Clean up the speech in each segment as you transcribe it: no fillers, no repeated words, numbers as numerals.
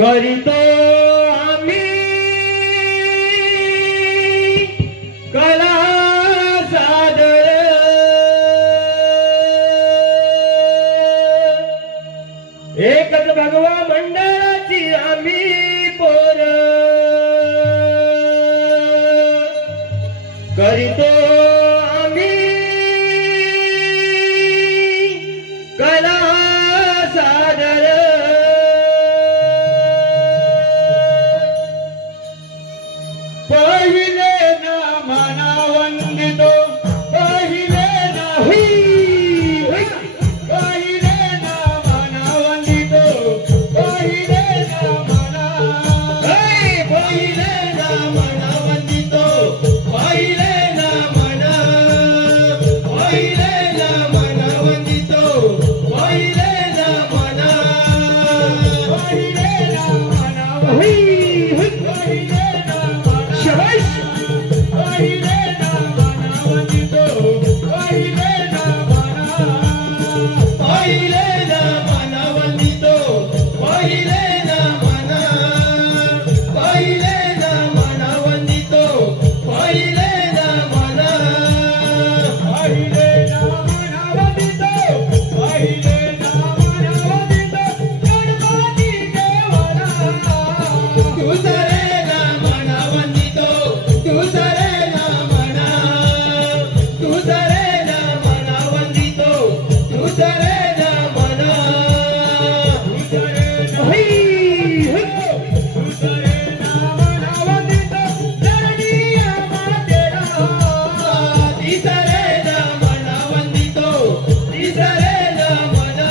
करीतो आम्ही कला सादर एकच भगवा मंडळाची आम्ही पोर करीतो आम्ही कला सादर पहिले ना मना वंदितो पहिले ना पहिले ना मना वंदितो पहिले ना मना पहिले ना मना वंदितो पहिले ना मना पहिले ना मना वंदितो पहिले ना मना पहिले ना मना पहिले ना शबाश पहिले ना मना वंदितो पहिले ना मना पहिले ना मना वंदितो पहिले ना मना पहिले ना मना वंदितो पहिले ना मना पहिले ना मना वंदितो पहिले ना मना वंदितो गणपती देवाला दुसरे ना मना वंदितो दुसरे ना मना दुसरे ना मना वंदितो दुसरे ना मना दुसरे ना मना वंदितो धरणीया मातेला तिसरे ना मना वंदितो तिसरे ना मना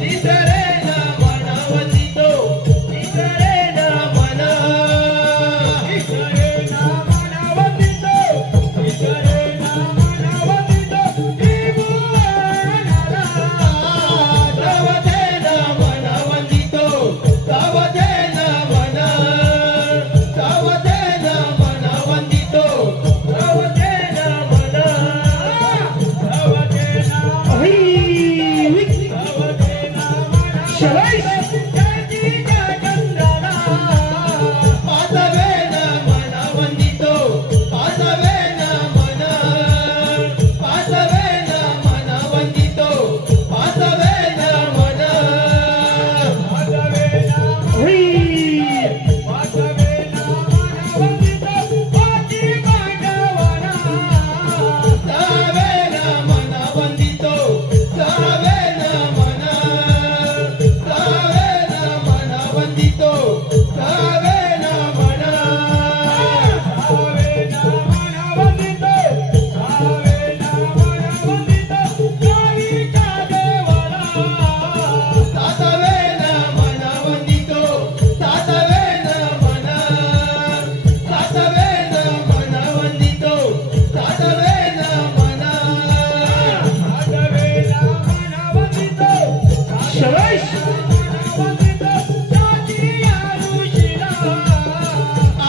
तिसरे ना मना वंदितो तिसरे ना मना तिसरे ना मना वंदितो तिसरे ना मना वंदितो देवाला तवते ना मना वंदितो तवते ना मना तवते ना मना वंदितो तवते ना मना तवते ना तवते ना मना शबाश जातीच्या चंद्राला पाचवे ना मना वंदितो पाचवे ना मना पाचवे ना मना वंदितो पाचवे ना मना पाचवे ना पाचवे ना मना वंदितो पाची पांडवाला सहावे ना मना वंदितो सहावे ना मना सहावे ना मना वंदितो सहावे ना मना सहावे ना मना वंदितो सहावे ना मना वंदितो काळीच्या देवाला सातवे ना मना वंदितो सातवे ना मना सातवे ना मना वंदितो सातवे ना मना सातवे ना मना वंदितो शबाश मना वंदितो जातीया ऋषीला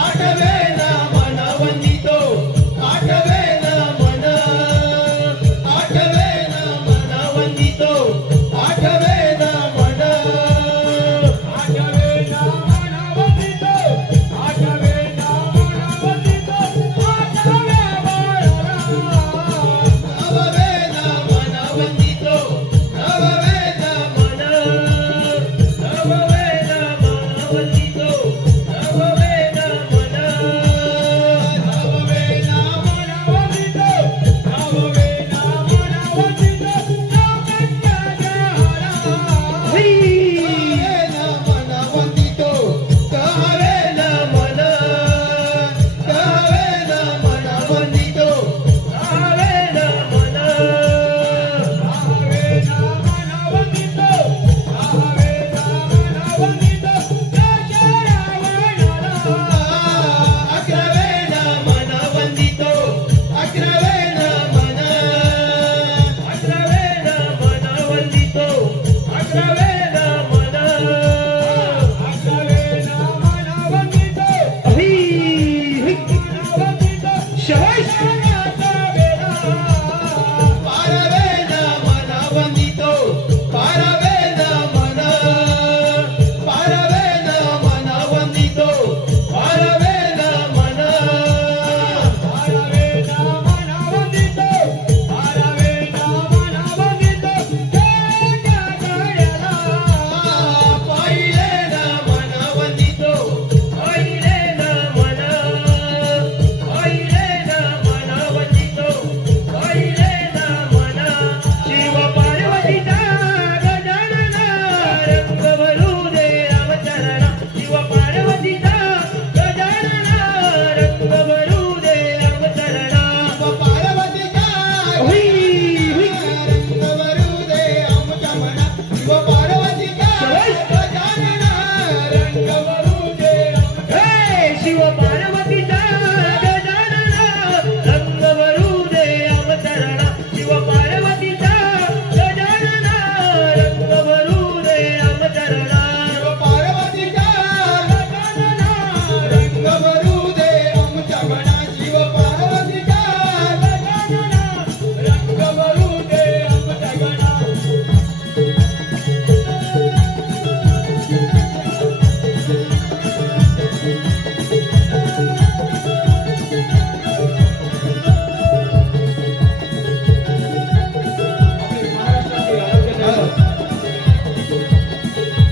आठवे ना मना वंदितो आठवे ना मना आठवे ना मना वंदितो आठवे ना मना आठवे ना मना वंदितो आठवे ना मना वंदितो आठवे बाळाला नववे ना मना वंदितो नववे ना मना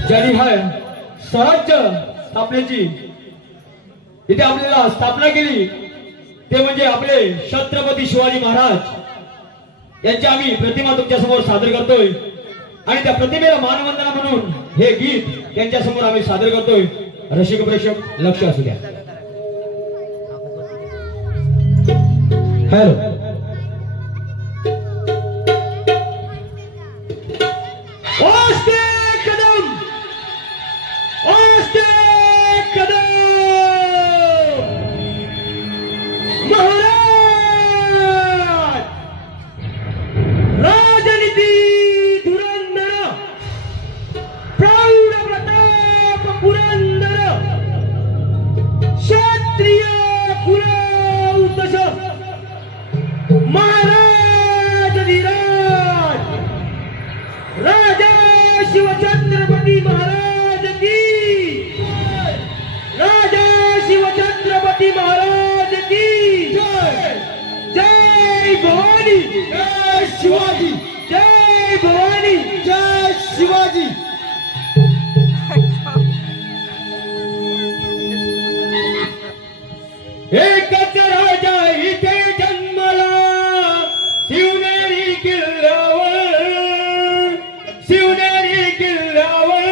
ज्यांनी हाय स्वराज्य स्थापनेची इथे आपल्याला स्थापना केली ते म्हणजे आपले छत्रपती शिवाजी महाराज यांची आम्ही प्रतिमा तुमच्या समोर सादर करतोय आणि त्या प्रतिमेला मानवंदना म्हणून हे गीत त्यांच्या समोर आम्ही सादर करतोय. रसिक प्रेक्षक लक्ष असू द्या. हॅलो शिवछत्रपती महाराज की राजा शिवछत्रपती महाराज की जय भवानी जय शिवाजी जय भवानी जय शिवाजी. एकच राजा इथे जन्मला शिवनेरी किल्ल्यावर शिवनेरी किल्ल्यावर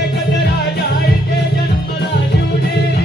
एकच राजा इथे जन्मला शिवनेरी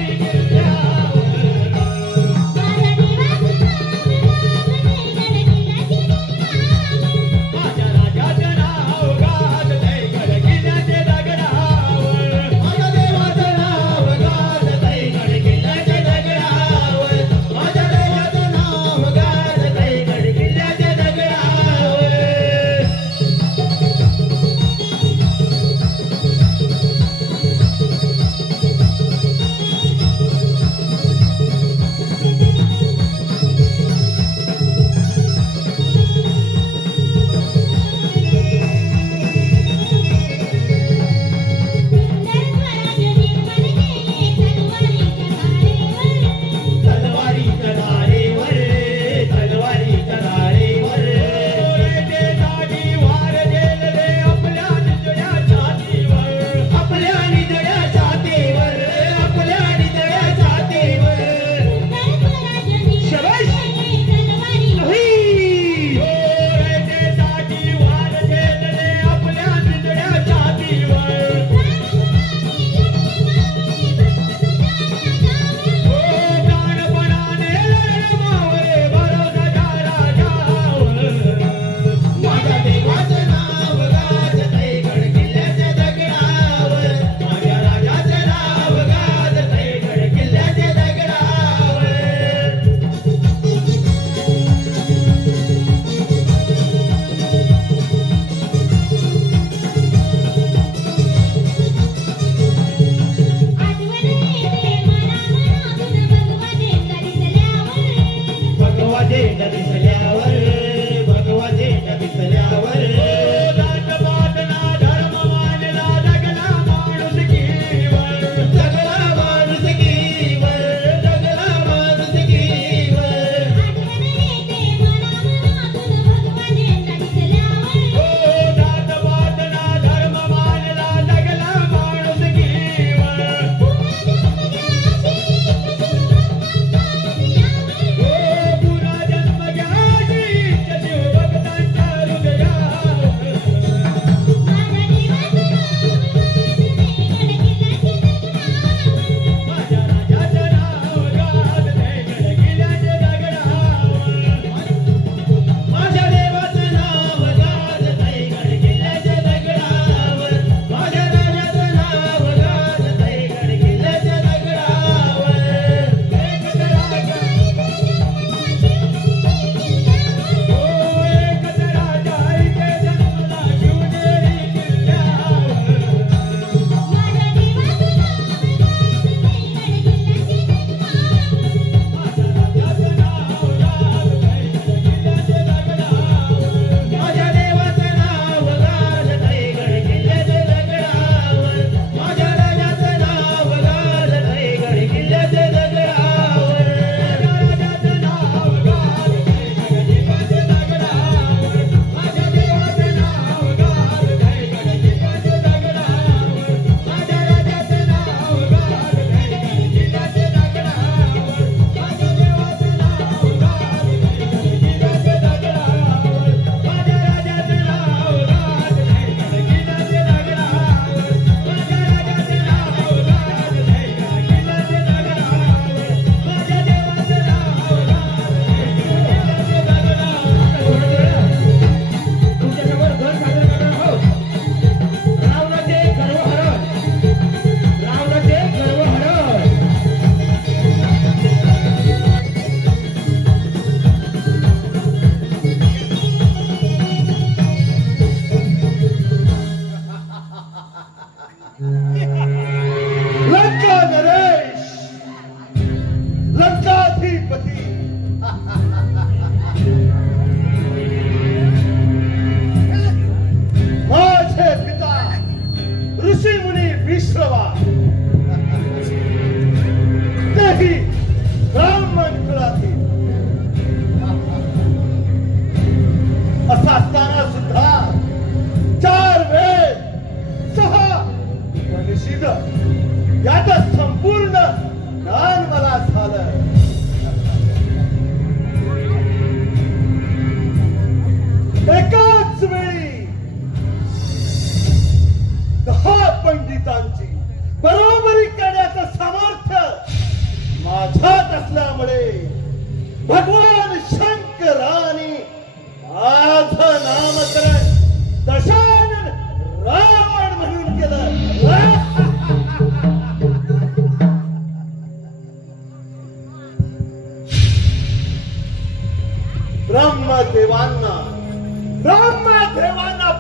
ब्रह्मदेवांना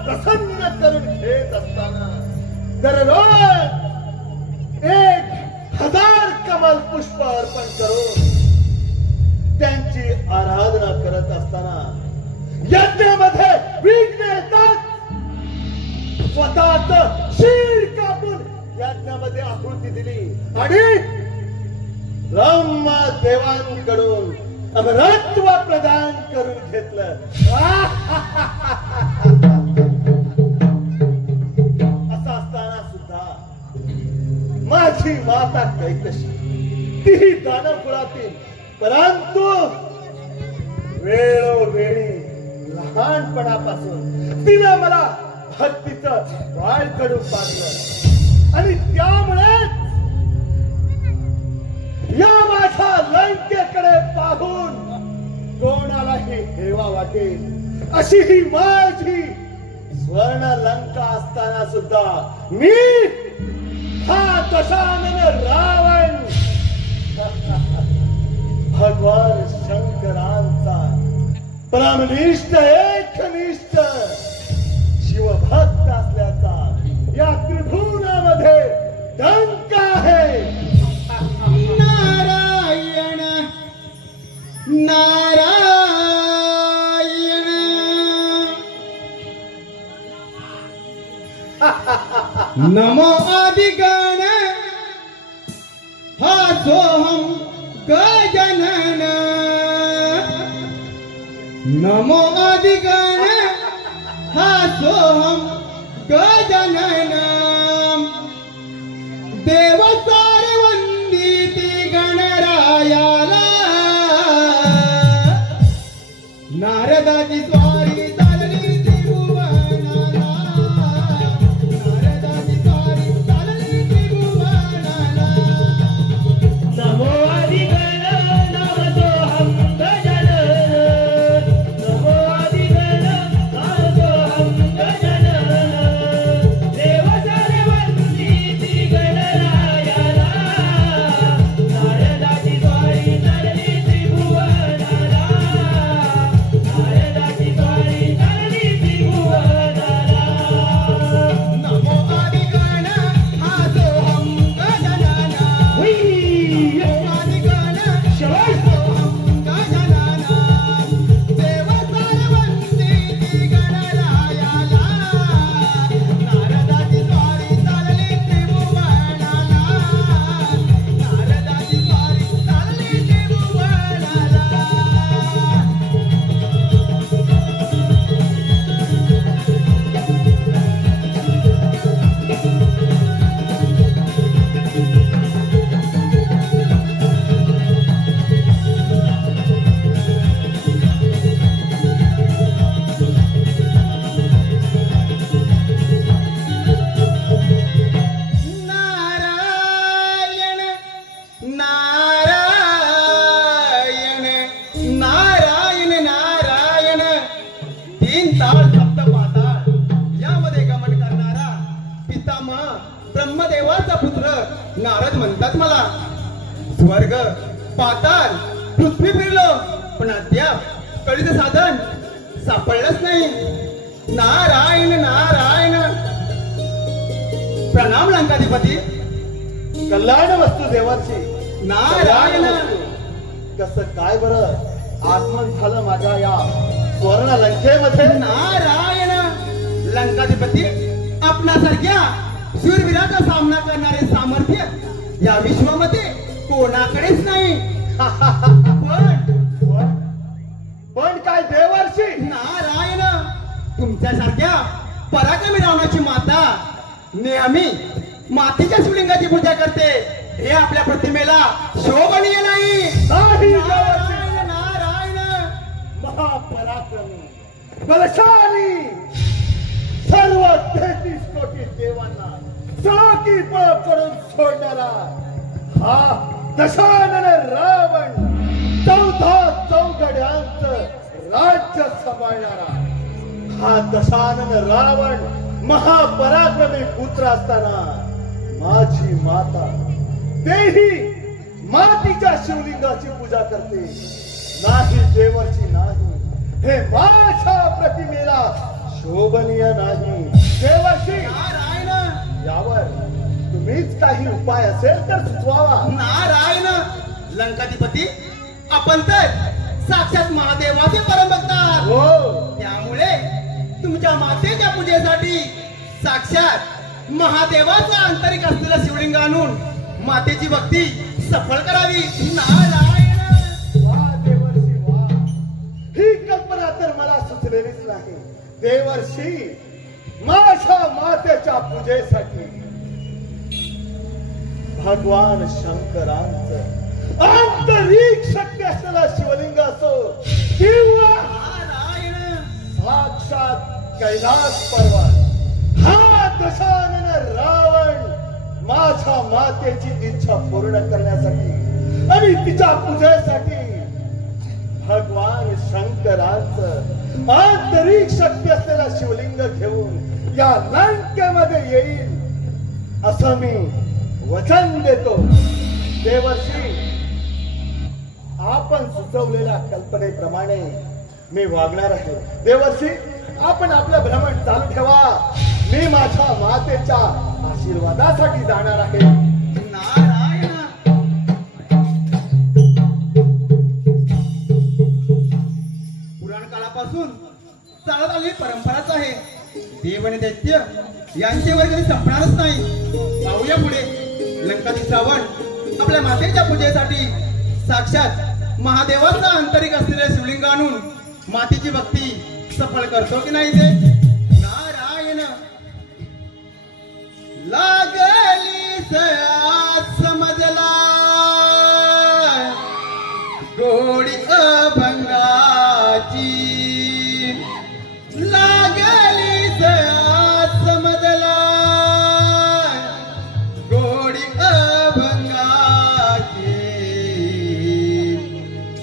प्रसन्न करून घेत असताना दररोज 1000 कमल पुष्प अर्पण करून त्यांची आराधना करत असताना यज्ञामध्ये विघ्न येतात. स्वतःच शीर कापून यज्ञामध्ये आहुती दिली आणि ब्रह्मदेवांकडून अमरत्व प्रदान करून घेतलं. असं असताना सुद्धा माझी माता कैकशी तीही दानव कुळातील, परंतु वेळोवेळी लहानपणापासून तिनं मला भक्तीचं वाळकडू पाडलं आणि त्यामुळे या माझ्या लंकेकडे पाहून कोणालाही हेवा वाटेल अशी ही माझी स्वर्ण लंका असताना सुद्धा मी हा दशानन रावण भगवान शंकरांचा परमनिष्ठ एकनिष्ठ शिवभक्त असल्याचा या त्रिभुवनामध्ये डंका आहे. नारायण नारायण नमो आदिगण हा सोहम गजानन नमो आदिगण हा सोहम गजानन देव सारे वंदिती गणरायाला नारदाची स्वारी चालली त्रिभुवनाला नारदाची स्वारी चालली त्रिभुवनाला नमो आदिगण नाम सोहम गजानन नमो आदिगण नाम सोहम गजानन देव सारे वंदिती गणरायाला नारदाची स्वारी चालली त्रिभुवनाला नारदाची स्वारी चालली त्रिभुवनाला नमो आदिगण हा सोहम गजानन हुई आदिगण शबाश सोहम गजानन देव सारे वंदिती गणरायाला नारदाची स्वारी चालली त्रिभुवनाला नारदाची स्वारी चालली त्रिभुवनाला नारायण नारायण नारायण नारायण तीन ताळ सप्त पाताळ यामध्ये गमन करणारा पितामह ब्रह्मदेवाचा पुत्र नारद म्हणतात मला. स्वर्ग पाताळ पृथ्वी फिरलो पण अद्याप कळीचं साधन सापडलंच नाही. नारायण नारायण प्रणाम लंकाधिपती. कल्याण वस्तू देवाची नारायण कसं काय बरं आगमन झालं माझ्या या स्वर्ण लंकेमध्ये. नारायण लंकाधिपती आपणासारख्या शूरवीराचा सामना करणारे सामर्थ्य या विश्वामध्ये कोणाकडेच नाही. पण काय देवर्षी नारायण तुमच्यासारख्या पराक्रमी रावणाची माता नेहमी मातीच्या शिवलिंगाची पूजा करते हे आपल्या प्रतिमेला शोभनीय नाही. नाही देवर्षी. नारायण नारायण महापराक्रमी बलशाली सर्व 33 कोटी देवांना साकीपळ करून सोडणारा हा दशानन रावण 14 चौघड्यांचं राज्य सांभाळणारा हा दशानन रावण महापराक्रमी पुत्र असताना माझी माता तेही मातीच्या शिवलिंगाची पूजा करते. नाही देवाची नाही हे माझ्या प्रतिमेला शोभनीय नाही. देवर्षी नारायण यावर तुम्हीच काही उपाय असेल तर सुचवावा. नारायण लंकाधिपती, आपण तर साक्षात महादेवाचे परमभक्त आहात. हो, त्यामुळे तुमच्या मातेच्या पूजेसाठी साक्षात महादेवाचा आंतरिक असलेलं शिवलिंग आणून मातेची भक्ती सफळ करावी. नारायण वा देवर्षी वा. ही कल्पना तर मला सुचलेलीच नाही. देवर्षी, माझ्या मातेच्या पूजेसाठी भगवान शंकरांचं आंतरिक शक्ती असलेला शिवलिंग असो किंवा नारायण साक्षात कैलास पर्वत, हा दशानन रावण माझ्या मातेची इच्छा पूर्ण करण्यासाठी आणि तिच्या पूजेसाठी भगवान शंकरांचं आंतरिक शक्ती असलेला शिवलिंग घेऊन या लंकेमध्ये येईल असं मी वचन देतो. देवर्षी, आपण सुचवलेल्या कल्पनेप्रमाणे मी वागणार आहे. देवर्षी, आपण आपलं भ्रमण चालू ठेवा. मी माझ्या मातेच्या आशीर्वादासाठी जाणार आहे. नारायण पुराण काळापासून चालत आलेली परंपराच आहे. देव आणि दैत्य यांच्यावर कधी संपणारच नाही. पाहूया पुढे लंकाधी श्रावण आपल्या मातेच्या पूजेसाठी साक्षात महादेवाचा आंतरिक असलेले शिवलिंग आणून मातेची भक्ती सफळ करतो की नाही ते. नारायण लागली सयास समजला गोडी अभंगाची. लागली सयास समजला गोडी अभंगाची.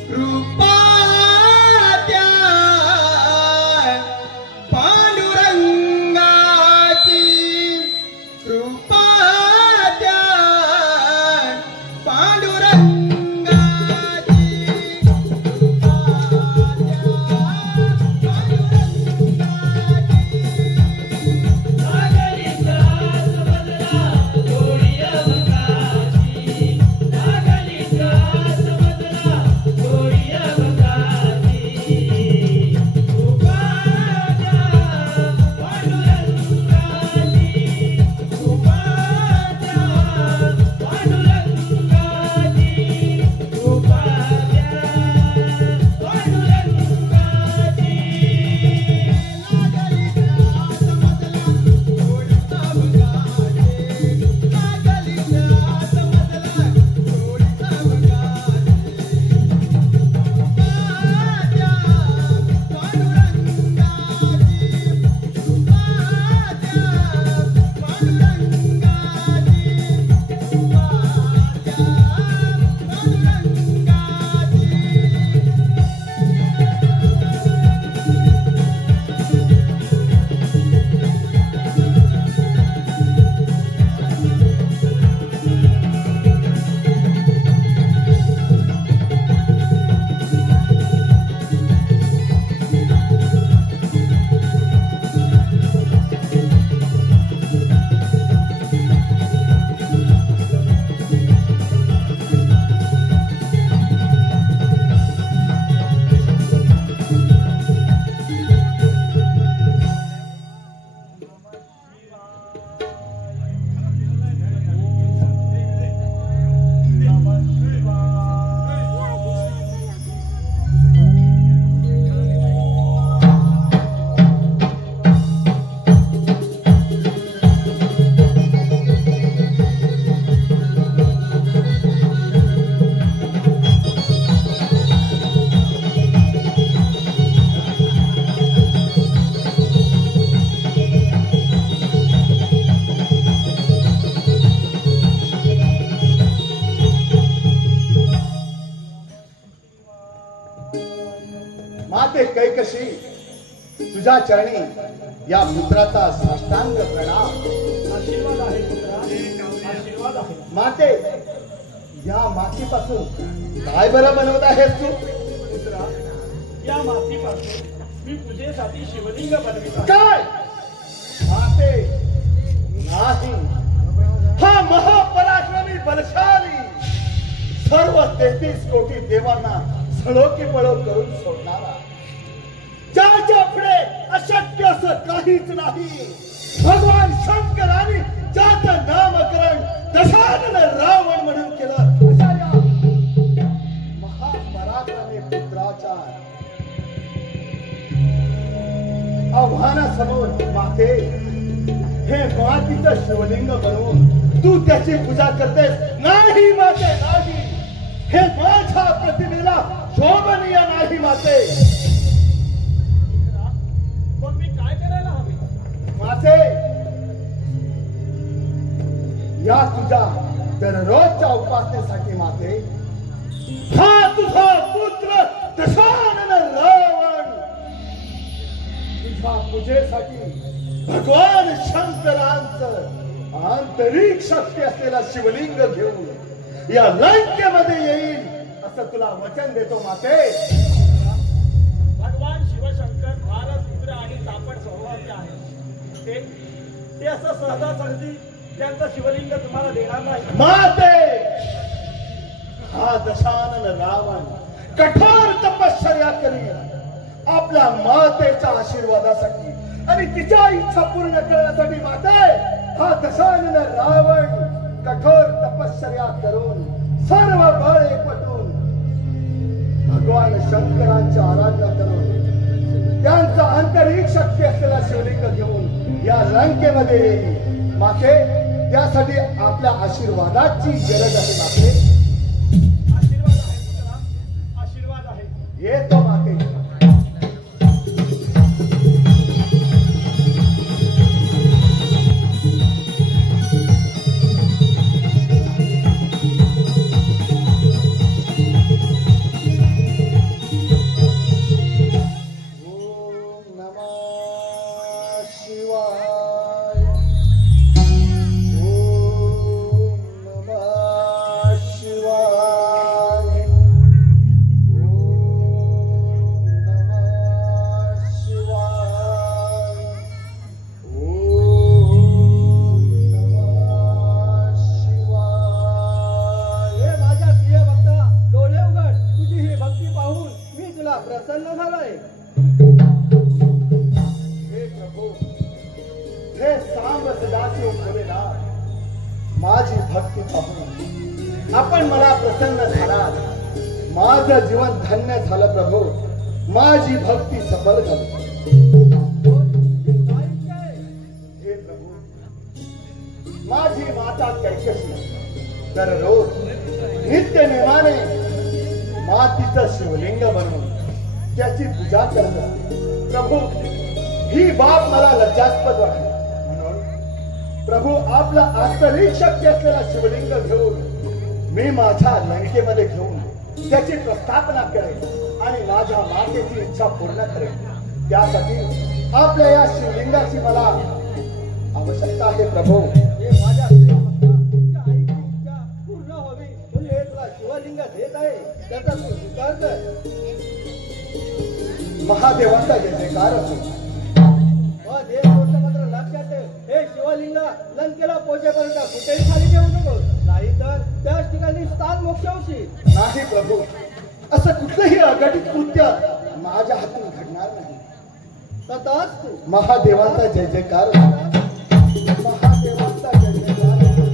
कृपा त्या पांडुरंगाची. कृपा त्या पांडुरंगाची. कृपा त्या माते कैकशी, तुझ्या चरणी या पुत्राचा साष्टांग प्रणाम. आशीर्वाद आहे पुत्रा, आशीर्वाद आहे. माते, या मातीपासून काय बरं बनवत आहेस तू? पुत्रा, या मातीपासून मी पूजेसाठी शिवलिंग बनवित आहे. काय माते नाही, हा महापराक्रमी बलशाली सर्व 33 कोटी देवांना सळो की पळो करून सोडणारा, ज्याच्या पुढे अशक्य असं काहीच नाही, भगवान शंकरांनी ज्याचं नामकरण दशानन रावण म्हणून केलं, अशा या महापराक्रमी पुत्राच्या आव्हानासमोर माते हे मातीचं शिवलिंग बनवून तू त्याची पूजा करतेस. नाही माते नाही, हे माझ्या प्रतिमेला शोभनीय नाही माते. मग मी काय करायला हवे? माते या तुझ्या दररोजच्या उपासनेसाठी माते हा तुझा पुत्र दशानन रावण तुझ्या पूजेसाठी भगवान शंकरांचं आंतरिक शक्ती असलेला शिवलिंग घेऊन या लंकेमध्ये येईल असं तुला वचन देतो माते. भगवान शिवशंकर फारच उग्र आणि तापट स्वभावाचे आहे. ते असं सहजासहजी त्यांचं शिवलिंग तुम्हाला देणार नाही. माते हा दशानन रावण कठोर तपश्चर्या करी आपल्या मातेच्या आशीर्वादासाठी आणि तिच्या इच्छा पूर्ण करण्यासाठी माते हा दशानन रावण कठोर तपश्चर्या करून सर्व बळ एकवटून भगवान शंकरांची आराधना करून त्यांचा आंतरिक शक्ती असलेला शिवलिंग घेऊन या लंकेमध्ये येईल. माते त्यासाठी आपल्या आशीर्वादाची गरज आहे माते. आशीर्वाद आहे पुत्रा, आशीर्वाद आहे. येतो माते. प्रसन्न झालाय. हे प्रभू, हे सांब सदाशिव भोलेनाथ, माझी भक्ती पाहून आपण मला प्रसन्न झालात. माझं जीवन धन्य झालं प्रभू, माझी भक्ती सफल झाली. हे प्रभू, माझी माता कैकसी दररोज नित्य नेमाने मातीचं शिवलिंग बनवून त्याची पूजा करत असते. प्रभू, ही बाब मला लज्जास्पद वाटली. म्हणून प्रभू, आपला आंतरिक शक्ती असलेला शिवलिंग घेऊन मी माझ्या लंकेमध्ये घेऊन त्याची प्रस्थापना करेन आणि माझ्या मातेची इच्छा पूर्ण करेन. त्यासाठी आपल्या या शिवलिंगाची मला आवश्यकता आहे. प्रभू, हे माझ्या तुझ्या आईची इच्छा पूर्ण व्हावी म्हणून हे तुला शिवलिंग देत आहे. त्याचा तू स्वीकार कर. महादेवांचा जय जयकार असो. देव गोष्ट मात्र लक्षात ठेव, हे शिवलिंग लंकेला पोहोचेपर्यंत कुठेही खाली ठेवू नको, नाही तर त्याच ठिकाणी स्थान मोक्ष होशील. नाही प्रभू, असं कुठलंही अघटित कृत्य माझ्या हातून घडणार नाही. तथाच तू. महादेवांचा जय जयकार असो. महादेवांचा जय जयकार असो.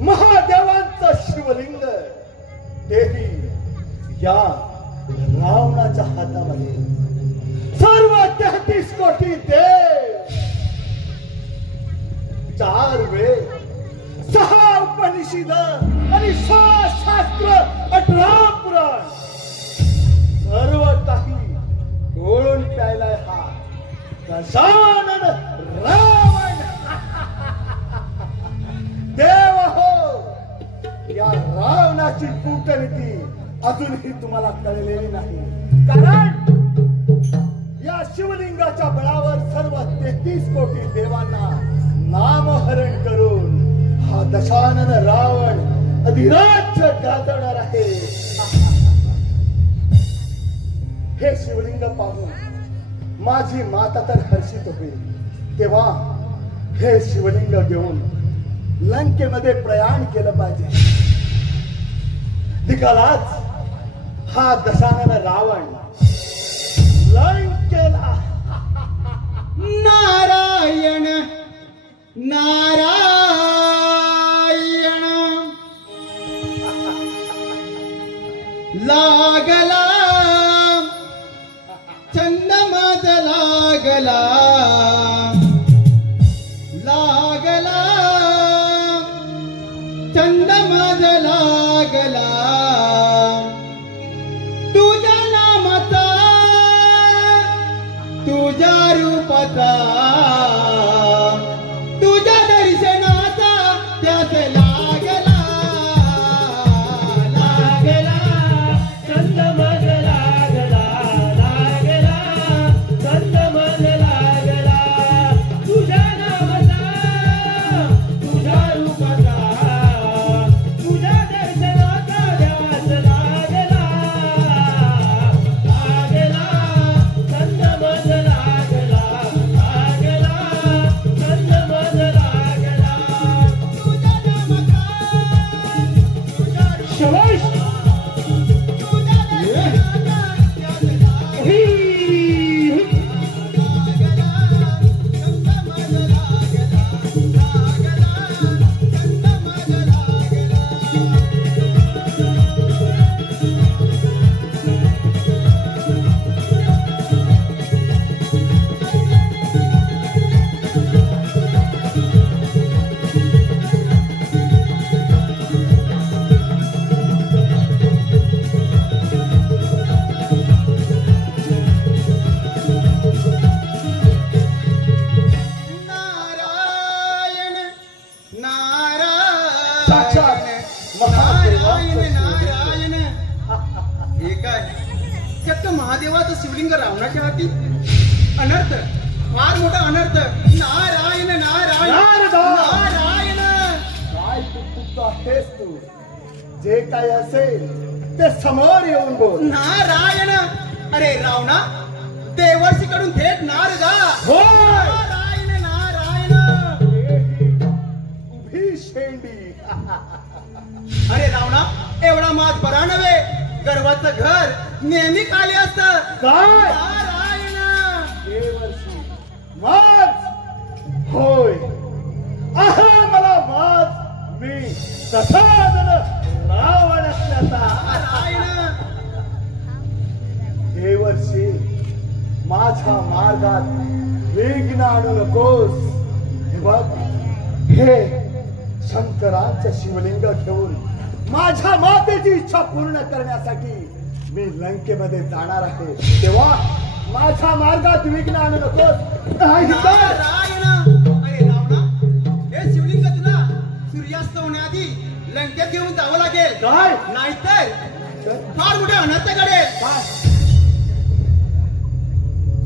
महादेवांचा शिवलिंग तेही या रावणाच्या हातामध्ये सर्व 33 कोटी देव, 4 वेद, 6 उपनिषद आणि 6 शास्त्र, 18 पुराण, सर्व काही डोळून प्यायलाय हा दशानन रावण. देव हो, या रावणाची कूटनीती अजूनही तुम्हाला कळलेली नाही. कारण या शिवलिंगाच्या बळावर सर्व 33 कोटी देवांना नामहरण करून हा दशानन रावण अधिराज्य गाजवणार आहे. हे शिवलिंग पाहून माझी माता तर हर्षित होईल. तेव्हा हे शिवलिंग घेऊन लंकेमध्ये प्रयाण केलं पाहिजे. निकालाच हा दशानन रावण लंकेला. नारायण नारायण लागला चंदमाद लागला लागला चंदमाद लागला तुझ्या नामाचा तुझ्या रूपाचा तुझ्या दर्शनाचा त्यास लागला लागला चंदमाद लागला लागला चंदमाद लागला तुझ्या नामाचा तुझ्या रूपाचा तुझ्या दर्शनाचा त्यास लागला लागला चंदमाद लागला लागला चंदमाद लागला तुझ्या नामाचा शबाश. नारायण साक्षात नारायण महादेवा. नारायण हे काय चक्क महादेवाचं शिवलिंग रावणाच्या हाती. अनर्थ, फार मोठा अनर्थ. नारायण नारायण नारदा. नारायण काय चुकतो आहेस तू? जे काय असेल ते समोर येऊन बोल. नारायण. अरे रावणा, देवर्षीकडून थेट नारदा. होय. नारायण नारायण. उभी शेंडी. अरे रावणा, एवढा माज बरा नव्हे. गर्वाचं घर नेहमी खाली असतं. काय नारायण. देवर्षी माज होय. आहे मला माज. मी दशानन रावण असल्याचा. नारायण. देवर्षी माझ्या मार्गात विघ्न आणू नकोस. हे बघ, हे शंकरांचं शिवलिंग घेऊन माझ्या मातेची इच्छा पूर्ण करण्यासाठी मी लंकेमध्ये जाणार आहे. तेव्हा माझ्या मार्गात विघ्न आणू नकोस. नाही तर नारायण. अरे रावणा, हे शिवलिंग तुला सूर्यास्त होण्याआधी लंकेत घेऊन जावं लागेल. काय नाहीतर फार मोठ्या अनर्थ घडेल. काय?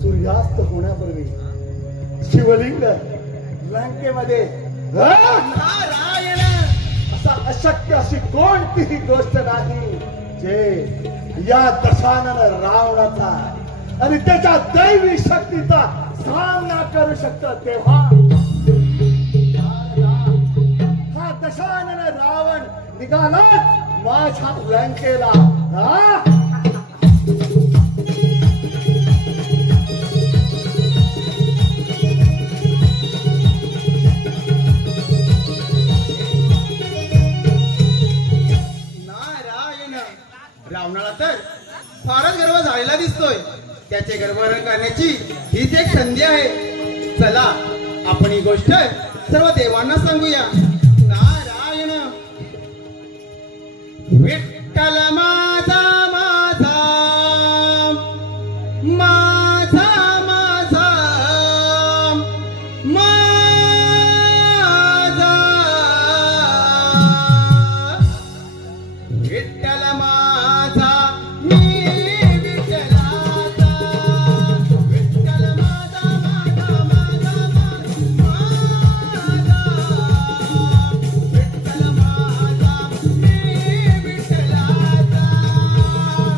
सूर्यास्त होण्यापूर्वी शिवलिंग लंकेमध्ये नारायण. असा अशक्य अशी कोणतीही गोष्ट नाही जे या दशानन रावणाचा आणि त्याच्या दैवी शक्तीचा सामना करू शकतं. तेव्हा हा दशानन रावण निघालाच माझ्या लंकेला. नारायण. रावणाला तर फारच गर्व झालेला दिसतोय. त्याचे गर्वहरण करण्याची हीच एक संधी आहे. चला आपण ही गोष्ट सर्व देवांना सांगूया. नारायण विठ्ठल माझा माझा माझा माझा माझा विठ्ठल माझा मी विठ्ठलाचा विठ्ठल माझा माझा माझा माझा विठ्ठल माझा मी विठ्ठलाचा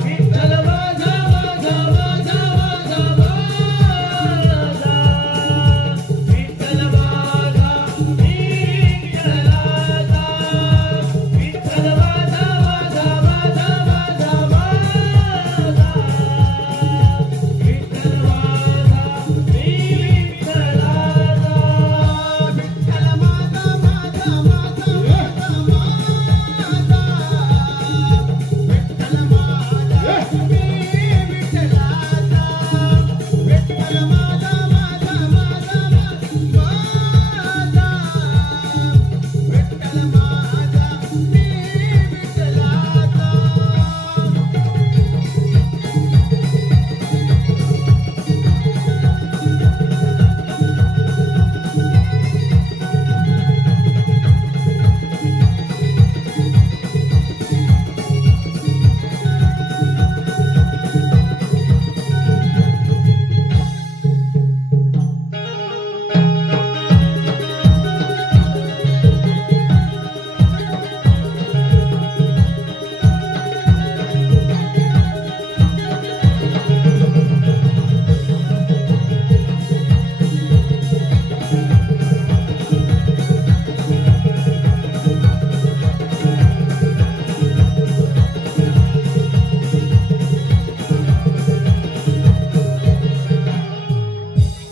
विठ्ठल माझा माझा माझा माझा विठ्ठल माझा मी विठ्ठलाचा विठ्ठल माझा माझा माझा माझा विठ्ठल माझा मी विठ्ठलाचा विठ्ठल माझा माझा माझा विठ्ठल माझा मी विठ्ठलाचा विठ्ठल माझा माझा माझा विठ्ठल माझा मी विठ्ठलाचा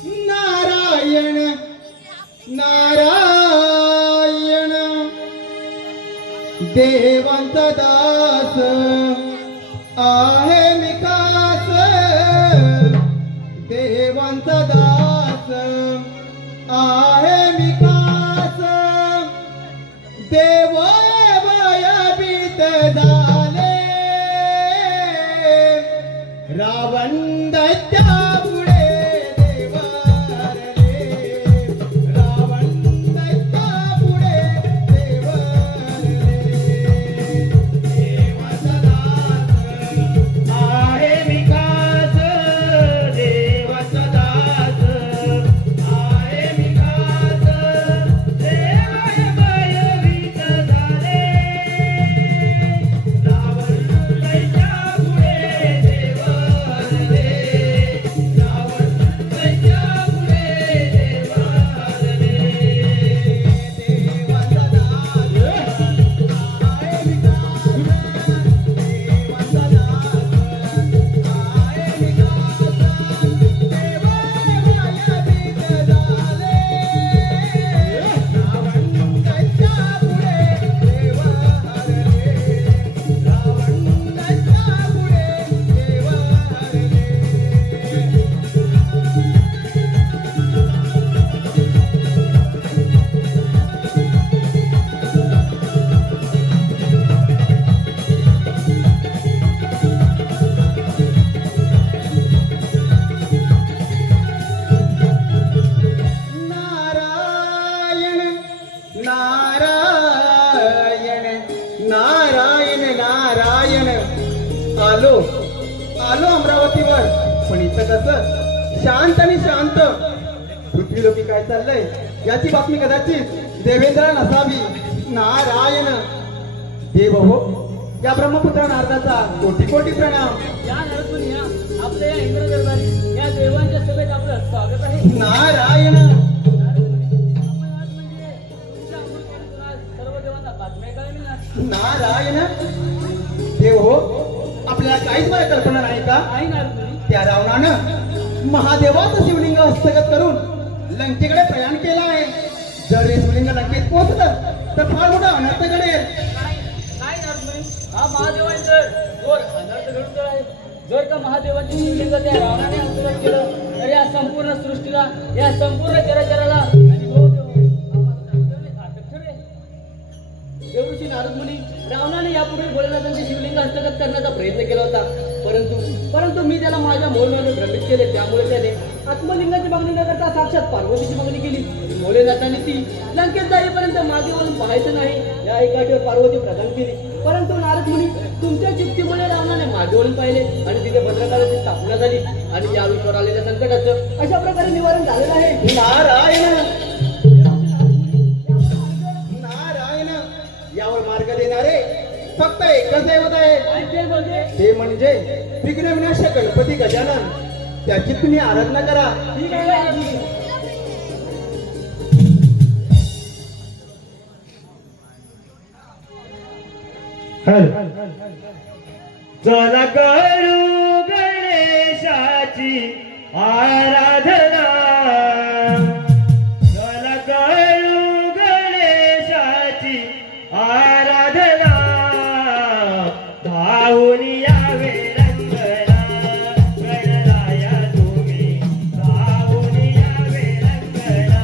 नारायण नारायण देवांचा दास आहे मी खास देवांचा दास आहे मी खास देव भयभीत झाले रावण दैत्यापुढे देवारले रावण दैत्यापुढे देवारले देवाचा दास आहे मी खास देवाचा दास आहे मी खास देव भयभीत झाले रावण दैत्यापुढे देवारले रावण दैत्यापुढे देवारले देवाचा दास आहे मी खास देवाचा दास आहे मी खास देव भयभीत झाले रावण दैत्यापुढे देवारले रावण दैत्यापुढे देवारले नारायण नारायण नारायण नारायण आलो आलो अमरावतीवर पण इथं कसं शांत आणि शांत पृथ्वी लोकी काय चाललंय याची बातमी कदाचित देवेंद्र नसावी. नारायण देव हो या ब्रह्मपुत्र नारदाचा कोटी कोटी प्रणाम. या नरकुनी या आपल्या या इंद्र दरबारी या देवांच्या सभेत आपलं स्वागत आहे. नारायण आपण आज म्हणजे तुमच्या अमृतवाणीतून आज सर्व देवांना बातम्या कळली ना. नारायण देव हो आपल्याला काहीच मला कल्पना नाही का? नाही नरकुनी त्या रावणानं महादेवाचं शिवलिंग हस्तगत करून लंकेकडे प्रयाण केलं आहे. जर हे शिवलिंग लंकेत पोहोचलं तर फार मोठा अनर्थ घडेल. नाही नरकुनी हा महादेवांचं जोर अनर्थ घडून आहे. जर का महादेवाची शिवलिंग त्या रावणाने अंकुरत केलं तर या संपूर्ण सृष्टीला, या संपूर्ण चराचराला आणि हो घातक ठरेल. देवऋषी नारद मुनी, रावणाने यापूर्वी भोलेनाथांचे शिवलिंग हस्तगत करण्याचा प्रयत्न केला होता, परंतु मी त्याला माझ्या मोहनाने भ्रमित केले. त्यामुळे त्याने आत्मलिंगाची मागणी न करता साक्षात पार्वतीची मागणी केली. भोलेनाथाने ती लंकेत जाईपर्यंत मागे वळून पाहायचं नाही या एका अटीवर पार्वती प्रदान केली. परंतु नारद मुनी, तुमच्या युक्तीमुळे रावणाने मागे वळून पाहिले आणि तिथे भद्रकाळाची स्थापना झाली आणि या विश्वावर आलेल्या संकटाचं अशा प्रकारे निवारण झालेलं आहे. नारायण नारायण, यावर मार्ग देणारे फक्त एकच दैवत आहे, ते म्हणजे विघ्नविनाशक गणपती गजानन. त्याची तुम्ही आराधना करा. ठीक आहे. चला करू गणेशाची आराधना, चला करू गणेशाची आराधना, धावून यावे रंगना गणराया तुम्ही, धावून यावे रंगना.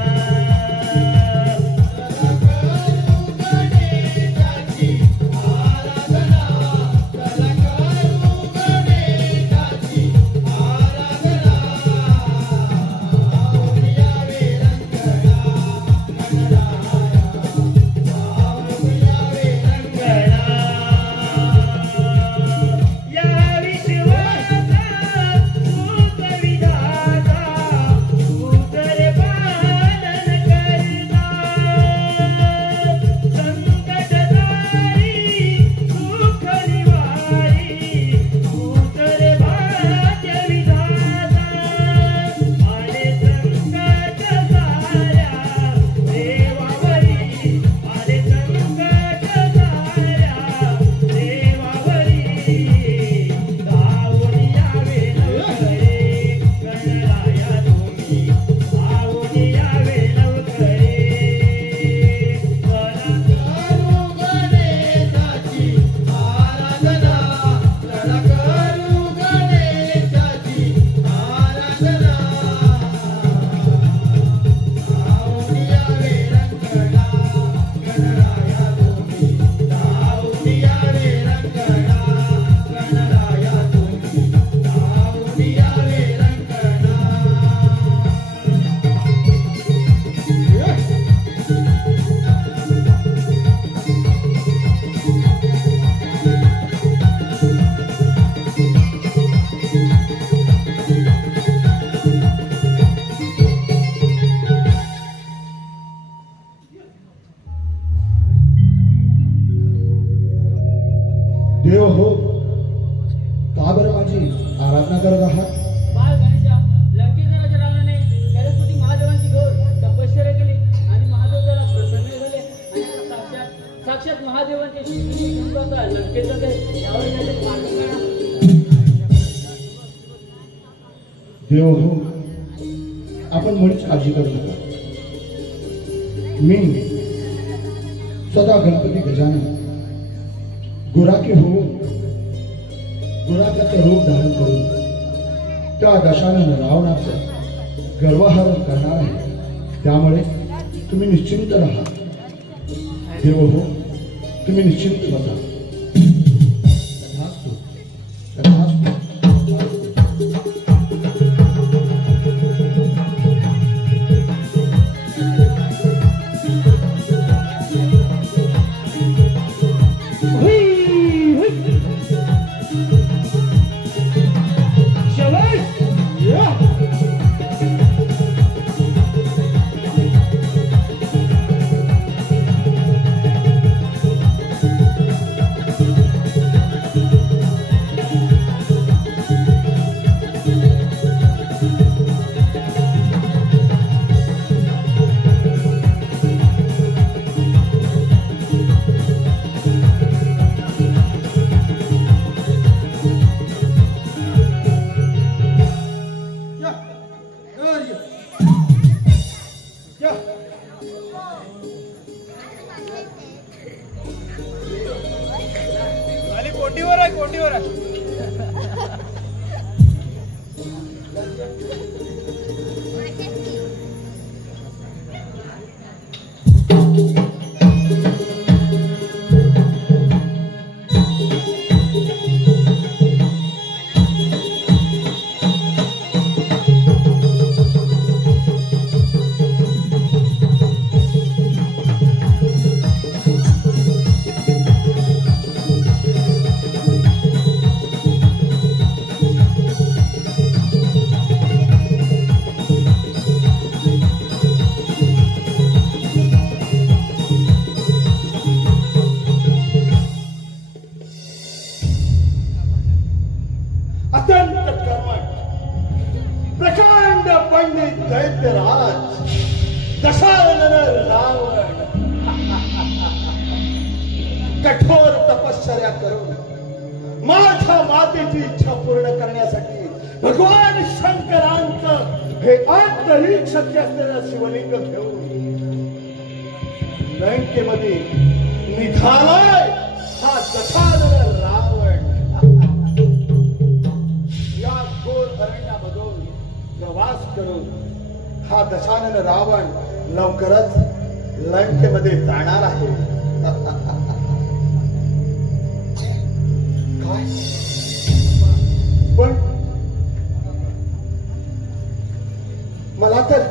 देव हो, का बरं माझी आराधना करत आहात? बाळ गणेशा, लंकेच्या राजा रावणाने कैलासपती महादेवांची घोर तपश्चर्या केली आणि महादेव त्याला प्रसन्न झाले आणि साक्षात महादेवांचे शिवलिंग होता लंकेचं ते यावर त्याचे मार्ग काढा. देव हो, आपण मुळीच काळजी करू नका. मी सदा गणपती गजानन गुराकी होऊन गुराकाचं रूप धारण करून त्या दशानन रावणाचं गर्वहरण करणार आहे. त्यामुळे तुम्ही निश्चिंत राहा. देव हो, तुम्ही निश्चिंत बसा. तथास्तु, तथास्तु, तथास्तु. अत्यंत कर्मठ प्रकांड पंडित दैत्यराज दशानन रावण कठोर तपश्चर्या करून माझ्या मातेची इच्छा पूर्ण करण्यासाठी भगवान शंकरांचं हे आंतरिक शक्य असलेलं शिवलिंग घेऊन लंकेमध्ये निघालाय हा दशानन रावण. या घोर अरण्यामधून प्रवास करून हा दशानन रावण लवकरच लंकेमध्ये जाणार आहे. काय पण मला तर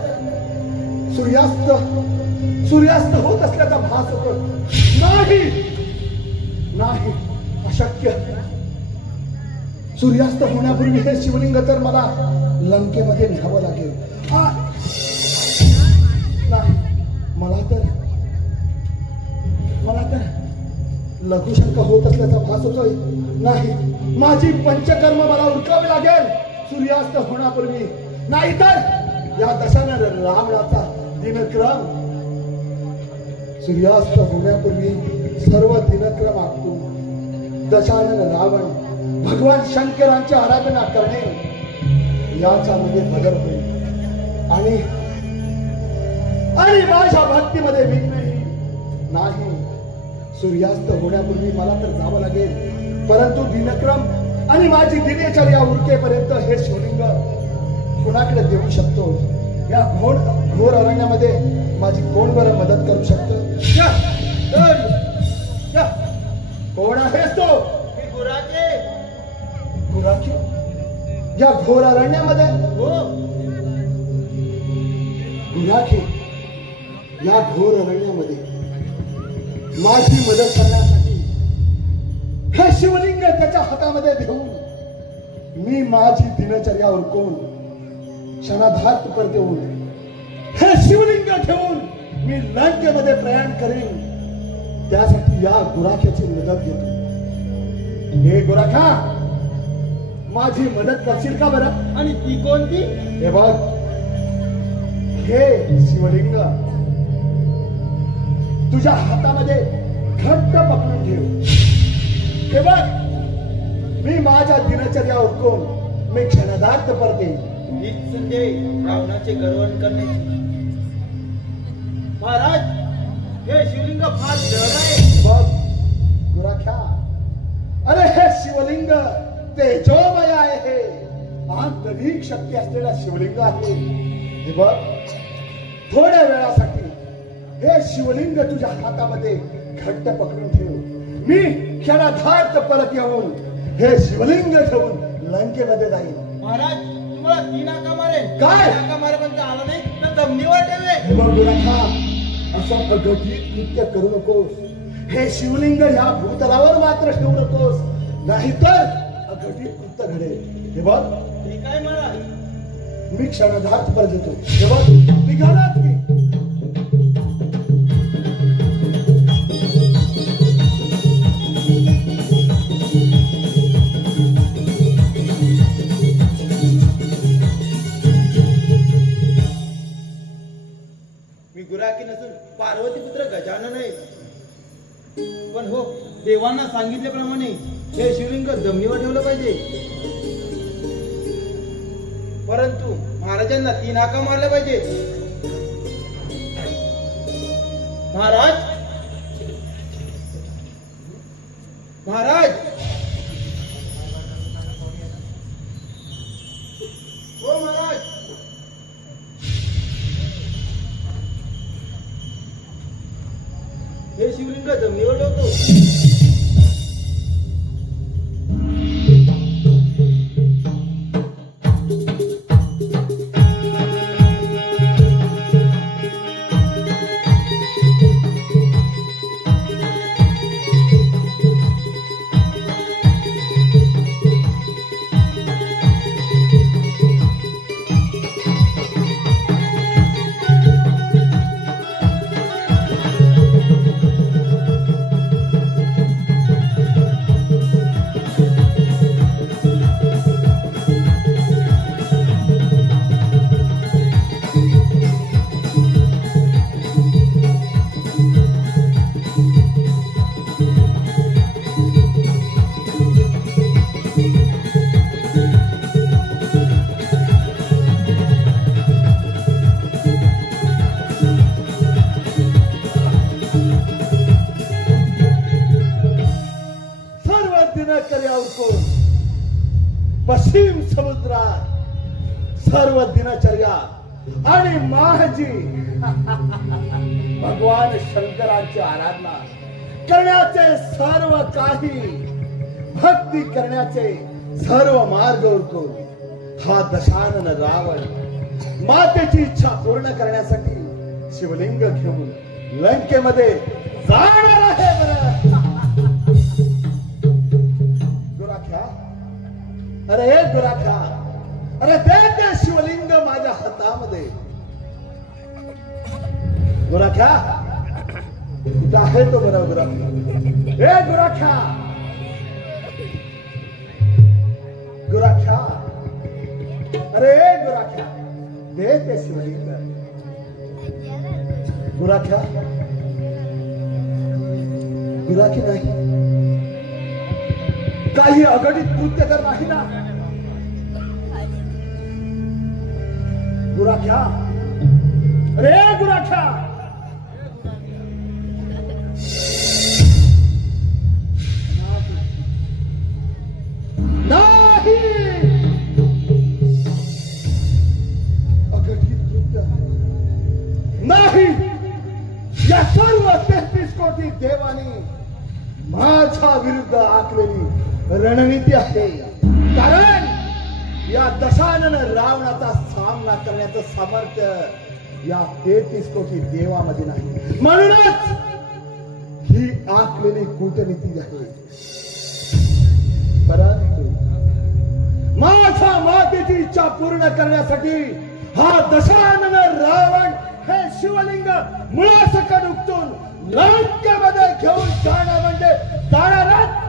सूर्यास्त होत असल्याचा भास होतो. नाही अशक्य. सूर्यास्त होण्यापूर्वी हे शिवलिंग तर मला लंकेमध्ये न्यावं लागेल. नाही मला तर लघुशंका होत असल्याचा भास होतोय. नाही माझी पंचकर्म मला उरकावे लागेल सूर्यास्त होण्यापूर्वी. नाहीतर या दशानन रावणाचा दिनक्रम सूर्यास्त होण्यापूर्वी सर्व दिनक्रम आखून दशानन रावण भगवान शंकरांची आराधना करणे याच्यामध्ये बदल होईल आणि माझ्या भक्तीमध्ये विघ्न नाही. सूर्यास्त होण्यापूर्वी मला तर जावं लागेल परंतु दिनक्रम आणि माझी दिनचर्या उरकेपर्यंत हे शिवलिंग कुणाकडे देऊ शकतो. या घोर अरण्यामध्ये माझी कोण बरं मदत करू शकतो. कोण आहेस तो. गुराखे या घोर अरण्यामध्ये. गुराखे या घोर अरण्यामध्ये माझी मदत करण्यासाठी हे शिवलिंग त्याच्या हातामध्ये घेऊन मी माझी दिनचर्या उरकून क्षणाधात परत हे शिवलिंग ठेवून मी लंकेमध्ये प्रयाण करेन. त्यासाठी या गुराख्याची मदत घेतो. हे गुराखा माझी मदत करशील का बरं. आणि ती कोणती. हे बघ हे शिवलिंग तुझ्या हातामध्ये घट्ट पकडून ठेव. हे बघ मी माझ्या दिनचर्या उरकून मी क्षणाधात परते. हीच संधी रावणाचे गर्वन करण्याची. महाराज हे शिवलिंग फार जड आहे. बघ गुराख्या अरे हे शिवलिंग तेजोमय आहे. हे आंतरिक शक्ती असलेला शिवलिंग आहे. हे बघ थोड्या वेळासाठी हे शिवलिंग तुझ्या हातामध्ये घट्ट पकडून ठेव. मी क्षणाधार्थ परत येऊन हे शिवलिंग ठेवून लंकेमध्ये जाईल. महाराज तुम्हाला 3 हाका मारेल. काय? 3 हाका मारे पण आला नाही तर जमिनीवर ठेवे. हे बघ गुराखा असं अघटित कृत्य करू नकोस. हे शिवलिंग या भूतलावर मात्र ठेवू नकोस नाहीतर अघटित कृत्य घडेल. हे बघ ठीक आहे महाराज. मी क्षणाधार्थ परत येतो. हे बघ निघालात मी. गुराखी नसून पार्वती पुत्र गजानन आहे. पण हो देवांना सांगितल्याप्रमाणे हे शिवलिंग जमिनीवर ठेवलं पाहिजे. परंतु महाराजांना 3 हाका मारल्या पाहिजे. महाराज महाराज हो महाराज उरकून पश्चिम समुद्रात सर्व दिनचर्या आणि माझी भगवान शंकराची आराधना करण्याचे सर्व काही भक्ती करण्याचे सर्व मार्ग उरकून हा दशानन रावण मातेची इच्छा पूर्ण करण्यासाठी शिवलिंग घेऊन लंकेमध्ये जाणार आहे बरं. गुराख्या, अरे हे गुराख्या, अरे दे ते शिवलिंग माझ्या हातामध्ये. गुराख्या कुठं आहे तो बरं गुराख्या? हे गुराख्या, गुराख्या, अरे गुराख्या दे ते शिवलिंग. गुराख्या, गुराखी नाही, काही अघटित कृत्य तर नाही ना? गुराख्या, अरे गुराख्या, नाही, अघटित कृत्य नाही. या सर्व 33 कोटी देवानी माझ्या विरुद्ध आखलेली रणनीती आहे. कारण या दशानन रावणाचा सामना करण्याचं सामर्थ्य या 33 कोटी देवामध्ये नाही. म्हणूनच ही आखलेली कूटनीती आहे. परंतु माझ्या मातेची इच्छा पूर्ण करण्यासाठी हा दशानन रावण हे शिवलिंग मुळासकट उपटून लंकेमध्ये घेऊन जाणं म्हणजे जाणारच.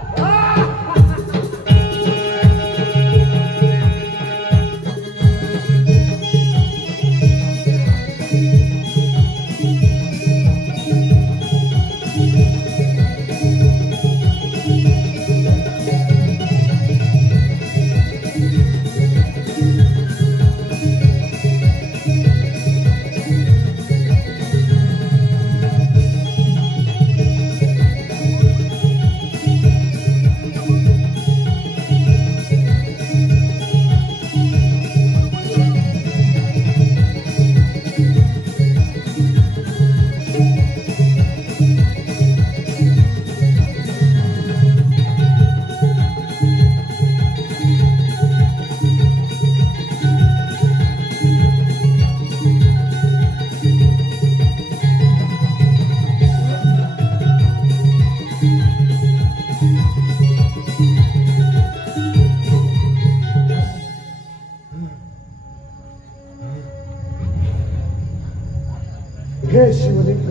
हे शिवलिंग,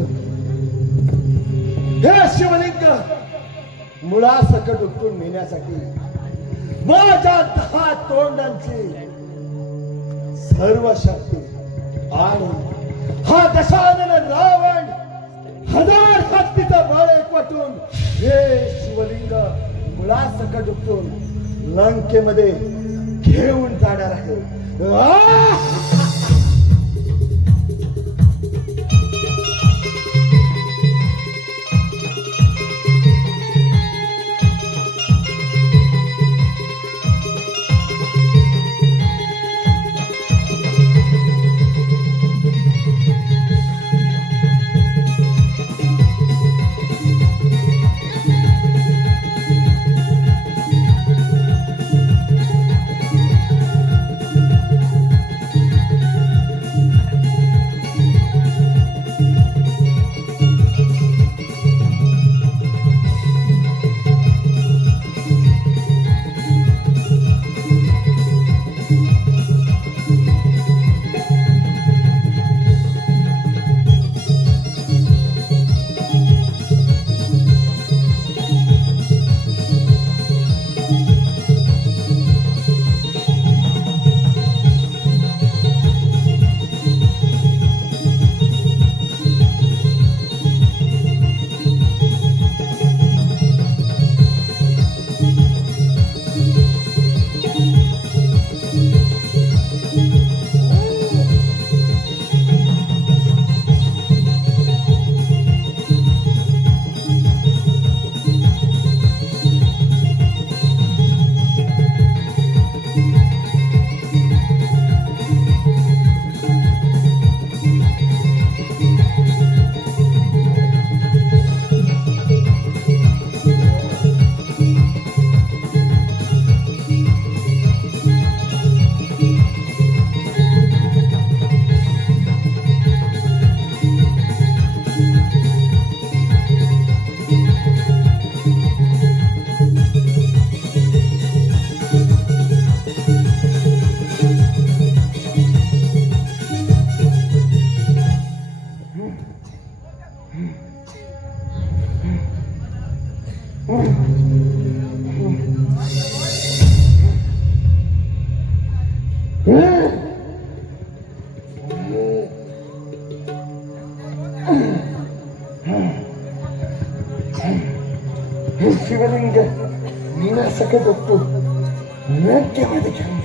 हे शिवलिंग मुळासकट उपटून नेण्यासाठी माझ्या 10 तोंडांची सर्व शक्ती आणि हा दशानन रावण 1000 हत्तीचं बळ एकवटून हे शिवलिंग मुळासकट उपटून लंकेमध्ये घेऊन जाणार आहे. ताकद असतो लंकेमध्ये खेळून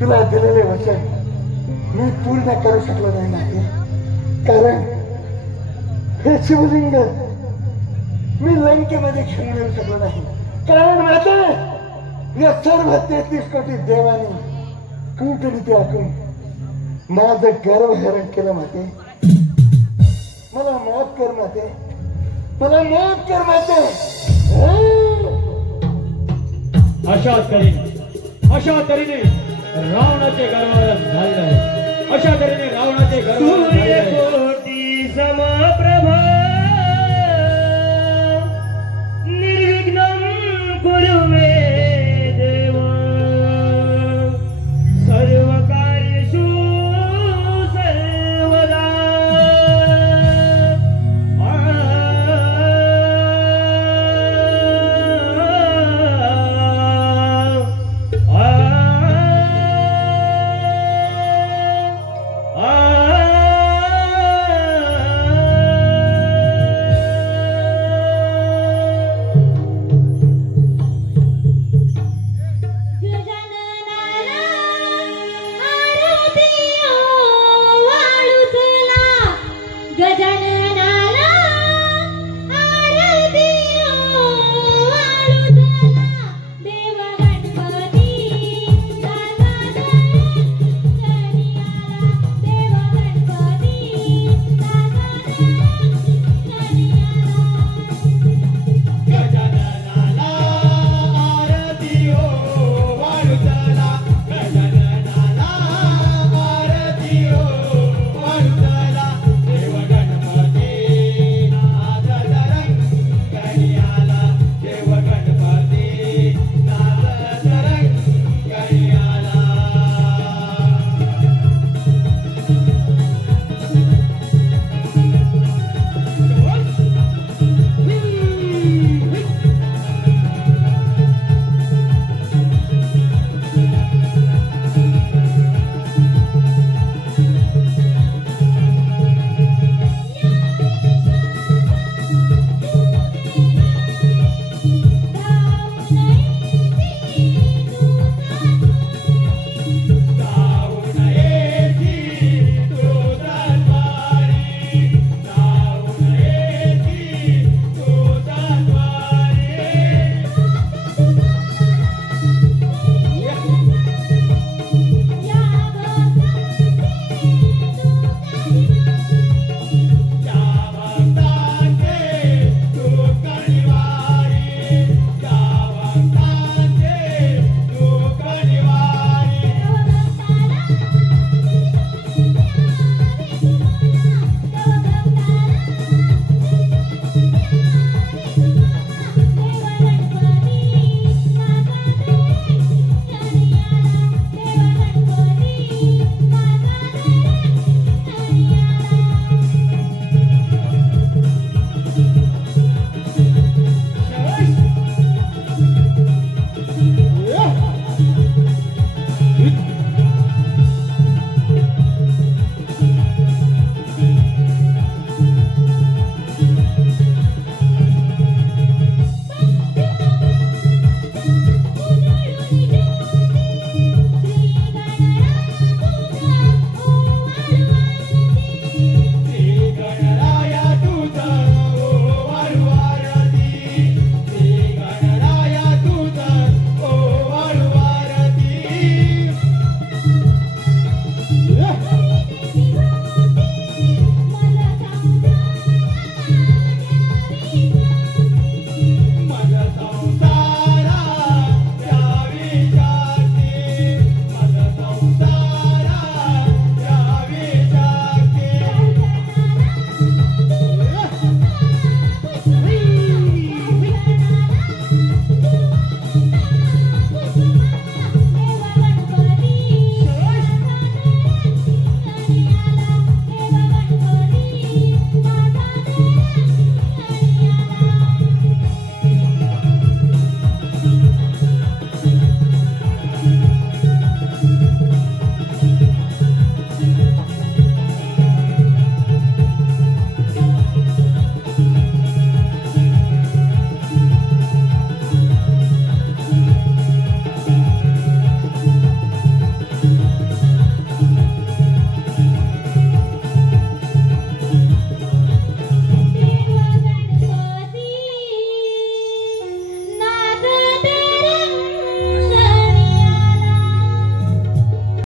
तुला दिलेले वचन मी पूर्ण करू शकलो नाही नाते, कारण हे शिवलिंग मी लंकेमध्ये घेऊन येऊ शकलो नाही, कारण माते या सर्व 33 कोटी देवाने कूटनीती आखून माझं गर्व हरण केलं माते. मला माफ कर माते, मला माफ कर माते. अशा तऱ्हेने रावणाचे गर्व झाले आहे. अशा तऱ्हेने रावणाचे गर्व झाले आहे. कोटी समान